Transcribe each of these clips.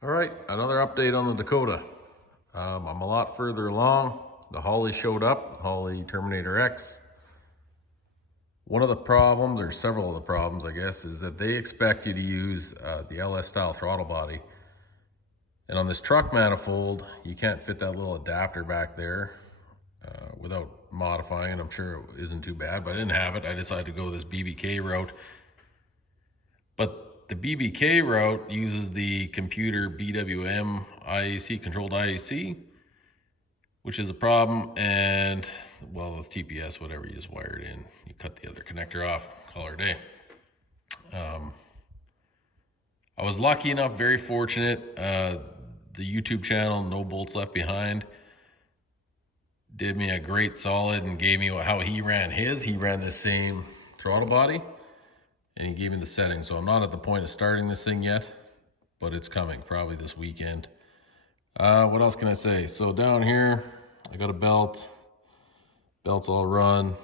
All right, another update on the Dakota. I'm a lot further along. The Holly showed up, Holly Terminator X. One of the problems, or several of the problems, I guess, is that they expect you to use the LS style throttle body. And on this truck manifold, you can't fit that little adapter back there without modifying. I'm sure it isn't too bad, but I didn't have it. I decided to go this BBK route. But the BBK route uses the computer BWM IAC, controlled IAC, which is a problem. And well, with TPS, whatever, you just wire it in, you cut the other connector off, call her a day. I was lucky enough, very fortunate. The YouTube channel, No Bolts Left Behind, did me a great solid and gave me how he ran his. He ran the same throttle body, and he gave me the settings. So I'm not at the point of starting this thing yet, but it's coming probably this weekend. What else can I say? So down here, I got a belt. Belt's all run.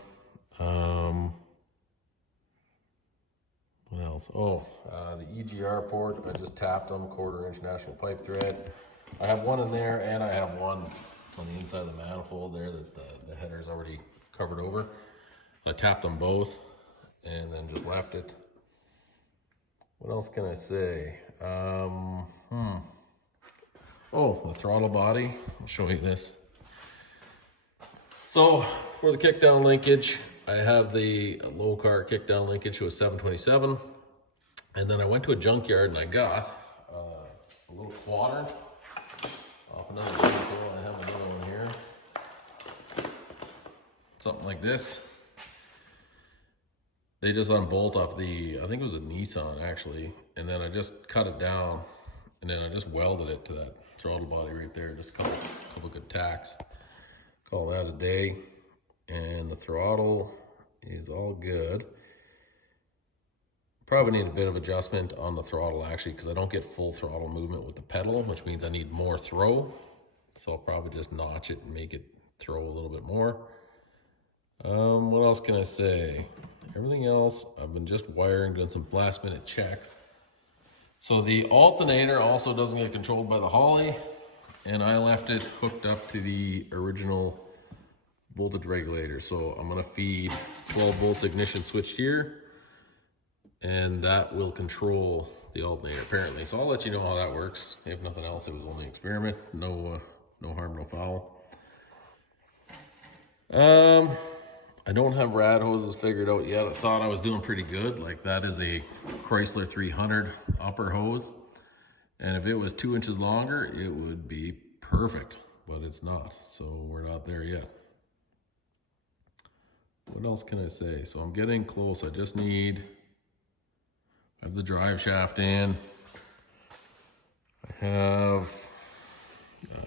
What else? Oh, the EGR port, I just tapped them, 1/4 inch national pipe thread. I have one in there, and I have one on the inside of the manifold there that the header's already covered over. I tapped them both and then just left it. What else can I say? Oh, the throttle body. I'll show you this. So for the kickdown linkage, I have the low car kickdown linkage to a 727. And then I went to a junkyard and I got a little quadrant off another vehicle. I have another one here. Something like this. They just unbolt off the, I think it was a Nissan actually. And then I just cut it down and then I just welded it to that throttle body right there. Just a couple good tacks. Call that a day. And the throttle is all good. Probably need a bit of adjustment on the throttle actually, because I don't get full throttle movement with the pedal, which means I need more throw. So I'll probably just notch it and make it throw a little bit more. What else can I say? Everything else, I've been just wiring, doing some last minute checks. So the alternator also doesn't get controlled by the Holly, and I left it hooked up to the original voltage regulator. So I'm gonna feed 12 volts ignition switch here, and that will control the alternator apparently. So I'll let you know how that works. If nothing else, it was only an experiment. No harm, no foul. I don't have rad hoses figured out yet. I thought I was doing pretty good. Like, that is a Chrysler 300 upper hose. And if it was 2 inches longer, it would be perfect, but it's not. So we're not there yet. What else can I say? So I'm getting close. I just need, I have the drive shaft in. I have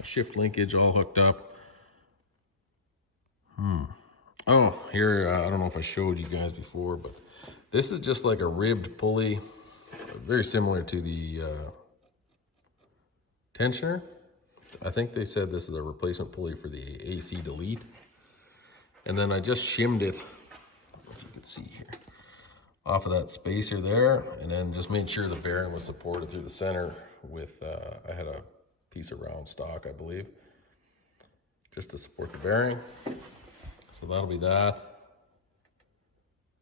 shift linkage all hooked up. Oh, here, I don't know if I showed you guys before, but this is just like a ribbed pulley, very similar to the tensioner. I think they said this is a replacement pulley for the AC delete. And then I just shimmed it, if you can see here, off of that spacer there, and then just made sure the bearing was supported through the center with, I had a piece of round stock, I believe, just to support the bearing. So that'll be that.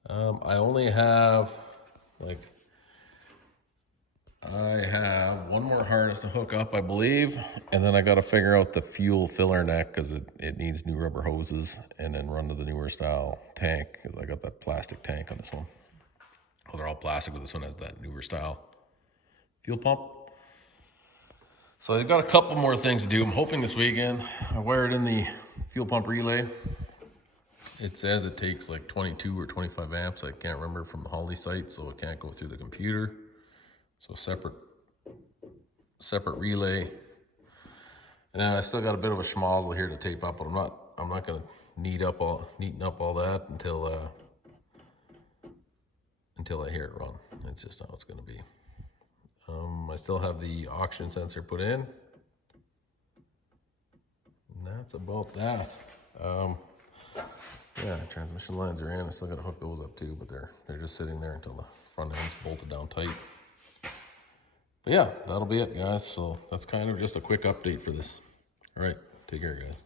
I only have, I have one more harness to hook up, I believe, and then I got to figure out the fuel filler neck because it needs new rubber hoses, and then run to the newer style tank because I got that plastic tank on this one. Well, they're all plastic, but this one has that newer style fuel pump. So I've got a couple more things to do. I'm hoping this weekend. I wired in the fuel pump relay. It says it takes like 22 or 25 amps. I can't remember from the Holly site, so it can't go through the computer. So separate relay. And then I still got a bit of a schmozzle here to tape up, but I'm not gonna neaten up all that until I hear it run. It's just how it's gonna be. I still have the oxygen sensor put in. And that's about that. Yeah, transmission lines are in. I still got to hook those up too, but they're just sitting there until the front end's bolted down tight. But yeah, that'll be it, guys. So that's kind of just a quick update for this. All right, take care, guys.